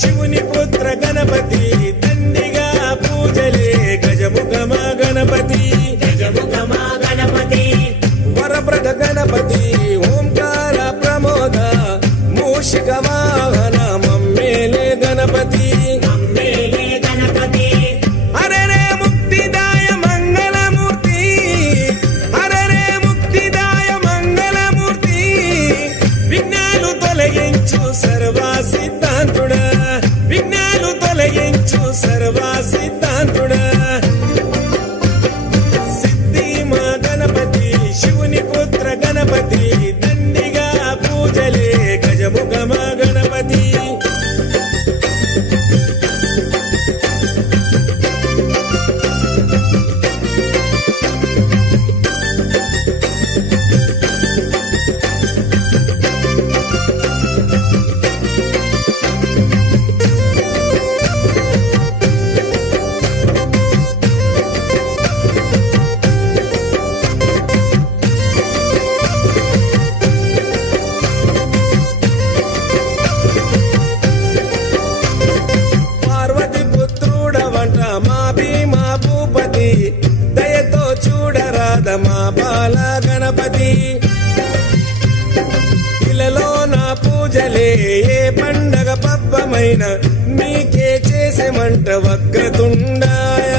శివుని పుత్ర గణపతి దండిగా పూజలే గజముఖమా గణపతి గజముఖమా గణపతి వరప్రద గణపతి ఓంకార ప్రమోద మూషిక వాహన మమ్మేలే గణపతి మమ్మేలే గణపతి హరరే ముక్తిదాయ మంగళమూర్తి హరరే ముక్తిదాయ మంగళమూర్తి విఘ్నాలు తొలగించు సర్వా సిద్ధాంతుడా విఘ్నాలు తొలగించు సర్వా సిద్ధాంతుడా సిద్ధి మా గణపతి శివుని పుత్ర గణపతి దండిగా పూజలే గజముఖమా గణపతి పార్వతి పుత్రుడవంట మా భీమా భూపతి దయతో చూడరాద మా బాల గణపతి ఇలలో నా పూజలే ఏ పండగ పబ్బమైన నీకే చేసేమంట వక్రతుండాయ